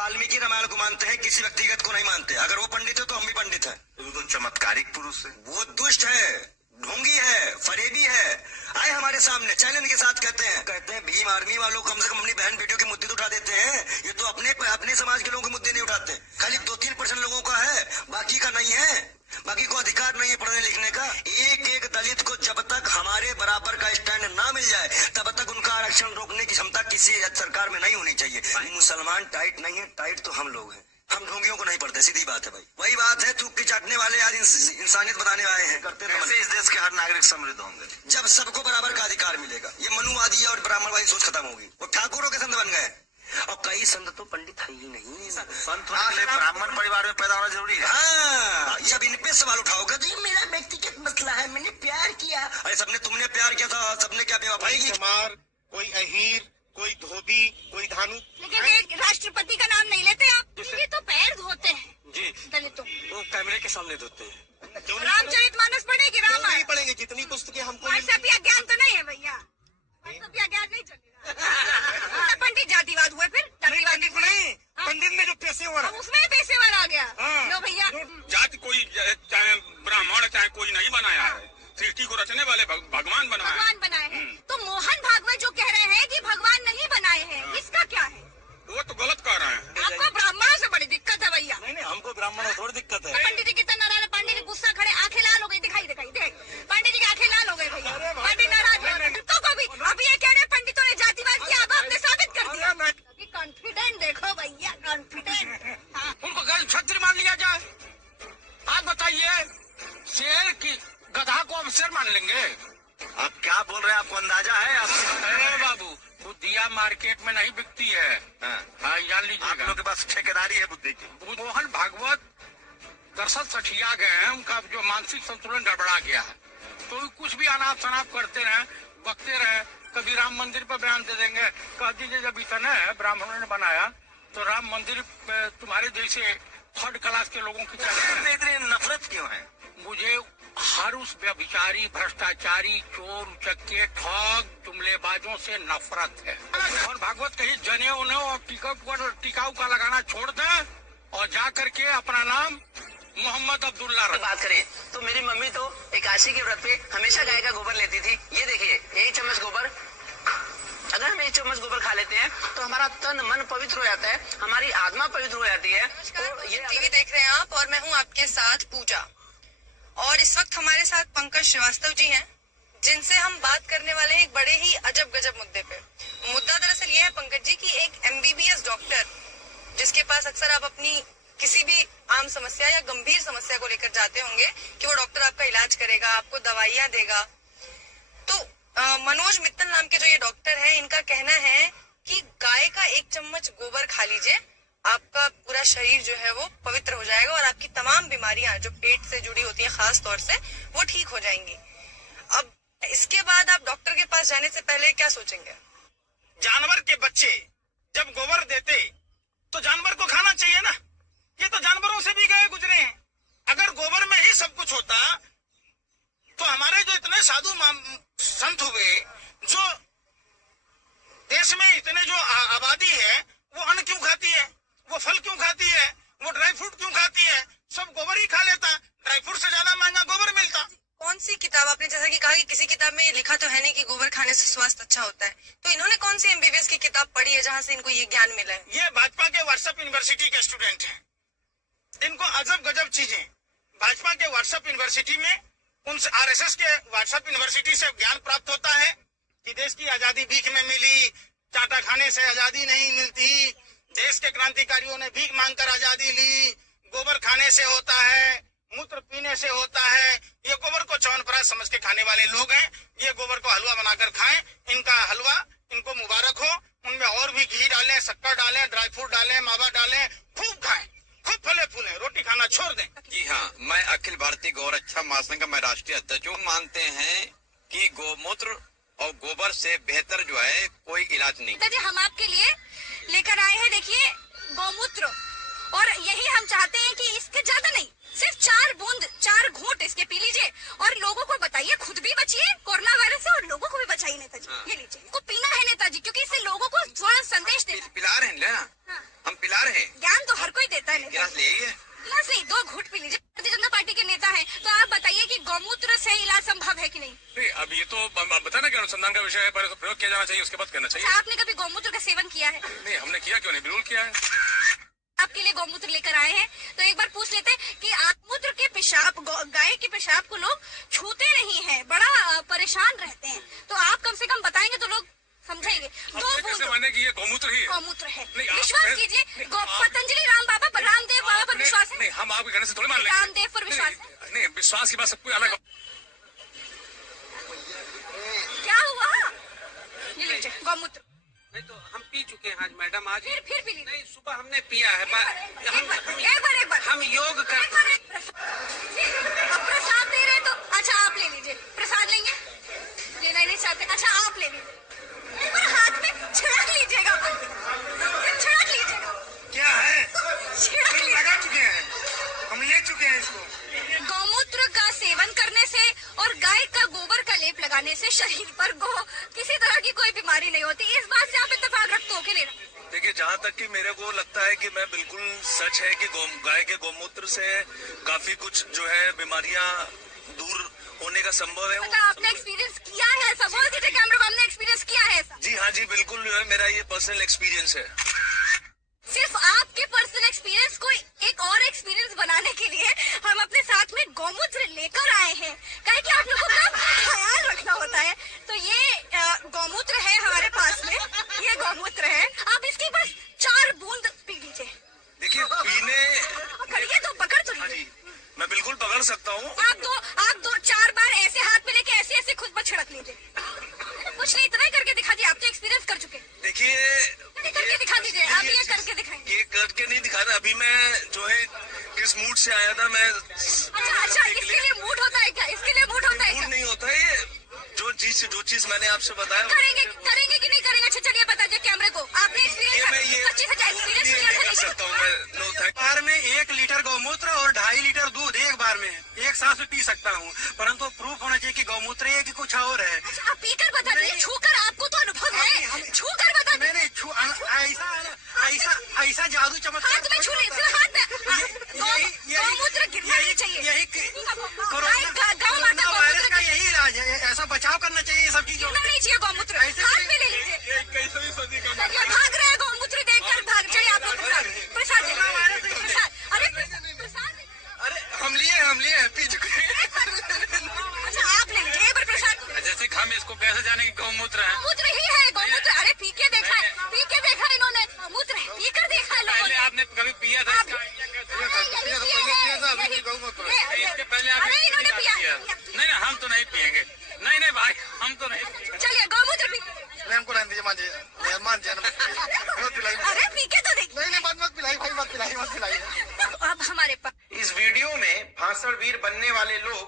वाल्मीकि रामायण को मानते हैं, किसी व्यक्तिगत को नहीं मानते। अगर वो पंडित है तो हम भी पंडित हैं। वो तो चमत्कारिक पुरुष है। वो दुष्ट है, ढोंगी है, फरेबी है। आए हमारे सामने चैलेंज के साथ कहते हैं भीम आर्मी वालों कम से कम अपनी बहन बेटियों के मुद्दे तो उठा देते हैं। ये तो अपने समाज के लोगों के मुद्दे नहीं उठाते। खाली 2-3% लोगों का है, बाकी का नहीं है। बाकी को अधिकार नहीं है पढ़ने लिखने का। एक एक दलित को जब तक हमारे बराबर का स्टैंड ना मिल जाए तब तक उनका आरक्षण रोकने की क्षमता किसी सरकार में नहीं होनी चाहिए। मुसलमान टाइट नहीं है, टाइट तो हम लोग हैं। हम ढोंगियों को नहीं पढ़ते, सीधी बात है भाई। वही बात है, थूक के चाटने वाले आज इंसानियत बताने आए हैं। करते कैसे इस देश के हर नागरिक समृद्ध होंगे जब सबको बराबर का अधिकार मिलेगा। ये मनुवादी और ब्राह्मणवादी सोच खत्म होगी। वो ठाकुरों के संत बन गए और कई संत तो पंडित है ही नहीं। संत होने के लिए ब्राह्मण परिवार में पैदा होना जरूरी है। हाँ, जब इन पे सवाल उठाओगे तो ये मेरा व्यक्तिगत मसला है, मैंने प्यार किया। अरे सबने तुमने प्यार किया था, सबने क्या बेवफाई की? कोई अहीर, कोई धोबी, कोई धानु। लेकिन एक राष्ट्रपति का नाम नहीं लेते आप। ये तो पैर धोते हैं जी दलितों। वो कैमरे के सामने धोते हैं। रामचरितमानस पढ़ेगी, क्यों रामायण नहीं पढ़ेंगे? जितनी पुस्तकें हमको व्हाट्सएप या ज्ञान तो नहीं है भैया, व्हाट्सएप या ज्ञान नहीं चलेगा। पंडित जातिवाद हुए, फिर जातिवाद नहीं, पंडित में जो पेशेवर है उसमें पेशेवर आ गया। हाँ। लो भैया, जाति कोई चाहे ब्राह्मण चाहे कोई नहीं बनाया है, सृष्टि को रचने वाले भगवान बनाए। भगवान बनाए हैं। तो मोहन भागवत जो कह रहे हैं कि भगवान नहीं बनाए हैं, इसका क्या है? वो तो गलत कह रहे हैं। आपको ब्राह्मणों से बड़ी दिक्कत है भैया। नहीं, हमको ब्राह्मणों थोड़ी दिक्कत है। पंडित जी कितना नाराज है, पंडित जी गुस्सा खड़े, आंखें लाल हो गई, दिखाई पंडित जी की आंखें लाल हो गई भैया। पंडित नाराज तो कभी अभी ये कह रहे पंडितों ने जातिवाद किया, अब आपने साबित कर दिया। कॉन्फिडेंट देखो भैया, कॉन्फिडेंट। उनको गलत छत्र मान लिया जाए। आप बताइए, शेर की गधा को अब शेर मान लेंगे? आप क्या बोल रहे हैं? आपको अंदाजा है? अरे बाबू, बुद्धिया मार्केट में नहीं बिकती है। हाँ, जान आप लीजिएगा। लोग के पास ठेकेदारी है बुद्धि की। मोहन भागवत दरअसल सठिया गए हैं, उनका जो मानसिक संतुलन गड़बड़ा गया है। तो कुछ भी अनाप शनाप करते रहे, बकते रहे। कभी राम मंदिर पर बयान दे देंगे, कह दीजिए जब इतना है ब्राह्मणों ने बनाया तो राम मंदिर तुम्हारे जैसे थर्ड क्लास के लोगों की चाहिए। इतनी नफरत क्यों है? मुझे हर उस व्यभिचारी, भ्रष्टाचारी, चोर, उचक्के, ठग, जुमलेबाजों से नफरत है। और भागवत कहीं जने उन्हें और टिकाऊ का लगाना छोड़ दें और जा करके अपना नाम मोहम्मद अब्दुल्ला रख। बात करें तो मेरी मम्मी तो एकादशी के व्रत पे हमेशा गाय का गोबर लेती थी। ये देखिए, 1 चम्मच गोबर, अगर हम 1 चम्मच गोबर खा लेते हैं तो हमारा तन मन पवित्र हो जाता है, हमारी आत्मा पवित्र हो जाती है। तो ये टीवी देख रहे हैं आप और मैं हूँ आपके साथ पूजा, और इस वक्त हमारे साथ पंकज श्रीवास्तव जी हैं, जिनसे हम बात करने वाले हैं एक बड़े ही अजब गजब मुद्दे पे। मुद्दा दरअसल ये है पंकज जी की एक MBBS डॉक्टर, जिसके पास अक्सर आप अपनी किसी भी आम समस्या या गंभीर समस्या को लेकर जाते होंगे कि वो डॉक्टर आपका इलाज करेगा, आपको दवाइयाँ देगा। तो मनोज मित्तल नाम के जो ये डॉक्टर है, इनका कहना है कि गाय का 1 चम्मच गोबर खा लीजिए, आपका पूरा शरीर जो है वो पवित्र हो जाएगा और आपकी तमाम बीमारियां जो पेट से जुड़ी होती हैं खास तौर से, वो ठीक हो जाएंगी। अब इसके बाद आप डॉक्टर के पास जाने से पहले क्या सोचेंगे? जानवर के बच्चे जब गोबर देते तो जानवर को खाना चाहिए ना। ये तो जानवरों से भी गए गुजरे हैं। अगर गोबर में ही सब कुछ होता तो हमारे जो इतने साधु संत हुए, जो देश में इतने जो आबादी है, वो अन्न क्यों खाती है? वो फल क्यों खाती है? वो ड्राई फ्रूट क्यों खाती है? सब गोबर ही खा लेता। ड्राई फ्रूट से ज्यादा महंगा गोबर मिलता। कौन सी किताब, आपने जैसा कि कहा कि किसी किताब में ये लिखा तो है नहीं कि गोबर खाने से स्वास्थ्य अच्छा होता है, तो इन्होंने कौन सी MBBS की किताब पढ़ी है जहाँ से इनको ये ज्ञान मिला है? ये भाजपा के व्हाट्सएप यूनिवर्सिटी के स्टूडेंट हैं। इनको अजब गजब चीजें भाजपा के व्हाट्सएप यूनिवर्सिटी में, उन RSS के व्हाट्सएप यूनिवर्सिटी से ज्ञान प्राप्त होता है कि देश की आजादी भीख में मिली, चाटा खाने से आजादी नहीं मिलती, देश के क्रांतिकारियों ने भीख मांगकर आजादी ली, गोबर खाने से होता है, मूत्र पीने से होता है। ये गोबर को च्यवनप्राश समझ के खाने वाले लोग हैं। ये गोबर को हलवा बनाकर खाएं। इनका हलवा इनको मुबारक हो। उनमें और भी घी डालें, शक्कर डालें, ड्राई फ्रूट डालें, मावा डालें, खूब खाएं, खूब फले फूलें, रोटी खाना छोड़ दें। जी हाँ, मैं अखिल भारतीय गौरक्षा महासंघ का मैं राष्ट्रीय अध्यक्ष हूँ। मानते हैं कि गौमूत्र और गोबर से बेहतर जो है कोई इलाज नहीं। दादी, हम आपके लिए लेकर आए हैं, देखिए, गौमूत्र, और यही हम चाहते हैं कि इसके ज्यादा नहीं, सिर्फ 4 बूंद, 4 घूंट इसके पी लीजिए और लोगों को बताइए, खुद भी बचिए कोरोना वायरस से और लोगों को भी बचाइए। नेताजी, ये लीजिए, को पीना है नेताजी, क्योंकि इससे लोगों को थोड़ा संदेश देना। पिला रहे हैं ना, हम पिला रहे हैं। तो बता ना कि अनुसंधान का विषय है, पहले तो प्रयोग किया जाना चाहिए, उसके बाद करना चाहिए। आपने कभी गौमूत्र का सेवन किया है? नहीं, हमने किया क्यों नहीं, बिल्कुल किया है। आपके लिए गौमूत्र लेकर आए हैं, तो एक बार पूछ लेते हैं कि आत्मूत्र के पेशाब, गाय के पेशाब को लोग छूते नहीं हैं, बड़ा परेशान रहते हैं, तो आप कम से कम बताएंगे तो लोग समझेंगे। कैसे माने कि ये गौमूत्र ही है? गौमूत्र है, नहीं, विश्वास कीजिए। पतंजलि रामदेव बाबा पर विश्वास है? नहीं, हम आपके कहने से थोड़ी मान लेंगे। रामदेव पर विश्वास है? नहीं, विश्वास की बात सब कोई अलग। क्या हुआ? ये लीजिए गौमूत्र। नहीं तो हम पी चुके हैं आज मैडम, आज फिर पी लीजिए। नहीं, सुबह हमने पिया है। एक बार हम योग करते हैं। अब प्रसाद दे रहे तो अच्छा आप ले लीजिए। प्रसाद लेंगे? लेना ही नहीं चाहते? अच्छा आप ले लीजिए, पर हाथ में छिड़क लीजिएगा, छिड़क लीजिएगा। क्या है? छिड़क हम लगा चुके हैं, हम ले चुके हैं इसको। गौमूत्र का सेवन करने से और गाय का गोबर का लेप लगाने से शरीर पर किसी तरह की कोई बीमारी नहीं होती। इस बात से आप इत्तेफाक रखते हो कि नहीं? देखिए, जहाँ तक कि मेरे को लगता है कि मैं बिल्कुल सच है कि गाय के गौमूत्र से काफी कुछ जो है बीमारियां दूर होने का संभव है। मतलब आपने एक्सपीरियंस किया है ऐसा? बोल दीजिए कैमरा मैन, हमने एक्सपीरियंस किया है ऐसा? जी हाँ जी, बिल्कुल जो है मेरा ये पर्सनल एक्सपीरियंस है। सिर्फ आपके पर्सनल एक्सपीरियंस को एक और एक्सपीरियंस बनाने के लिए हम अपने साथ में गौमूत्र लेकर आए हैं, कहे कि आप लोगों का ख्याल रखना होता है। तो ये गौमूत्र है हमारे पास में, ये गौमूत्र है, आप इसकी बस 4 बूंद पी लीजिए। देखिए, पीने पकड़िए तो पकड़ तो लीजिए। मैं बिल्कुल पकड़ सकता हूँ। आप दो 4 बार ऐसे हाथ में लेके ऐसे ऐसे खुद पर छिड़क लीजिए। कुछ नहीं, इतना ही करके दिखा दिए, आप तो एक्सपीरियंस कर चुके। देखिए, करके दिखा दीजिए, आप ये करके दिखाएंगे। ये करके नहीं दिखा रहा, अभी मैं जो है किस मूड से आया था मैं। अच्छा, इसके लिए मूड होता है क्या? इसके लिए मूड होता है क्या? मूड नहीं होता है, जो चीज मैंने आपसे बताया। करेंगे कि नहीं करेंगे? अच्छा चलिए बता दीजिए कैमरे को, आपने एक्सपीरियंस कर सकता हूँ मैं। बार में 1 लीटर गौमूत्र और 2.5 लीटर दूध एक बार में एक सांस में पी सकता हूँ, परंतु प्रूफ होना चाहिए कि गौमूत्र है कि कुछ और है। अच्छा, आप पीकर बता दीजिए, छूकर आपको तो अनुभव है, छूकर बता दीजिए। नहीं, ऐसा जादू चमत्कार हाथ में छू लीजिए, हाथ में गौमूत्र गिरना नहीं चाहिए। यही कोरोना वायरस का यही इलाज है, ऐसा बचाव करना चाहिए ये सब चीजों। गिरना नहीं चाहिए गौमूत्र, हाथ में ले लीजिए। ये भाग रहे हैं गौमूत्र देखकर, भाग चलिए आप लोग प्रसाद प्रसाद। अरे हम लिए पी चुके हैं। अच्छा आप ले लीजिए, एक बार प्रसाद। जैसे हम इसको कैसे जाने की गौमूत्र है? गौमूत्र ही है, गौमूत्र। अरे पी के देखा है इन्होंने, गौमूत्र है, पी कर देखा है लोगों ने। आपने कभी पिया था इसके पहले? अरे इन्होंने पिया। नहीं, हम तो नहीं पियेंगे। नहीं भाई, हम तो नहीं। चलिए गौमूत्र पी। हमको रहने दीजिए, मान जाए। अरे पी के तो देखिए। नहीं, मत पिलाई भाई, मत पिलाई। अब हमारे पास इस वीडियो में भाषणवीर बनने वाले लोग